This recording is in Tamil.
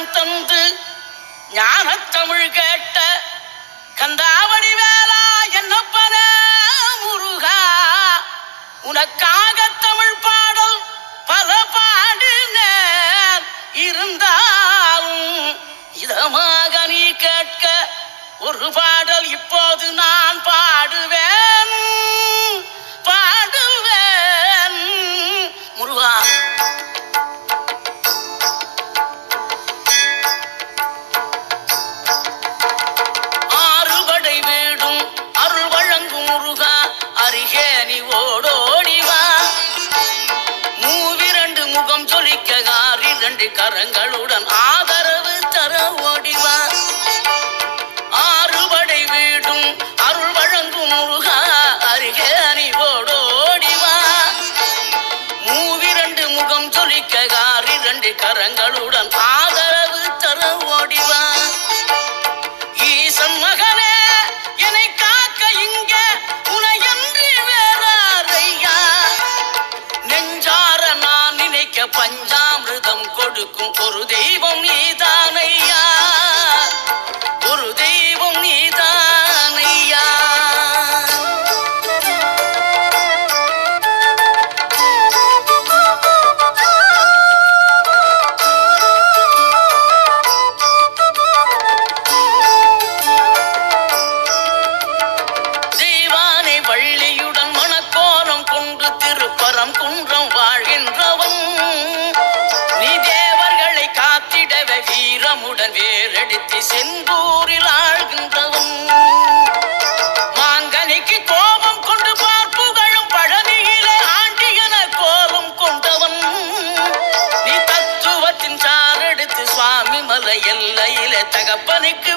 வரம் தந்து ஞானத்தமிழ் கேட்ட கந்தாவடி வேளா என்னப்பன முருகா உனக்காக தமிழ் பாடல் பல பாடினேன் இருந்தாலும் இதமாக நீ கேட்க ஒரு பாடல் இப்போது நான் பாடுவேன் முருகா. ஆறுபடை வீடும் அருள் வழங்கும் முருகா அருகே நீ ஓடோடிவா. மூவிரண்டு முகம் ஜொலிக்க ஆறிரண்டு கரங்களுடன் ஆதரவு தர ஓடிவா. ஆறுபடை வீடும் அருள் வழங்கும் முருகா அருகே நீ ஓடோடிவா. மூவிரண்டு முகம் ஜொலிக்க ஆறிரண்டு கரங்களுடன் ஆதரவு தர ஓடிவா. ஈசன் மகனே என்னை காக்க இங்க உனையன்றி வேறாரையா. நெஞ்சார நான் நினைக்க பஞ்சாமிர்தம் கொடுக்கும் ஒரு தெய்வம் நீதானையா. ஒரு தெய்வம் நீதானையா. தெய்வானை வள்ளியுடன் மணக்கோலம் கொண்டு திருப்பரம் குன்றம் வாழ்கின்றவன் நீ. தேவர்களை காத்திடவே வீரமுடன் வேரெடுத்து செந்தூரில் ஆழ்கின்றவன். மாங்கனிக்கு கோபம் கொண்டு பார்ப்புகழும் பழனியிலே ஆண்டியன கோலம் கொண்டவன் நீ. தத்துவத்தின் சாரெடுத்து சுவாமி மலை எல்லையிலே தகப்பனுக்கு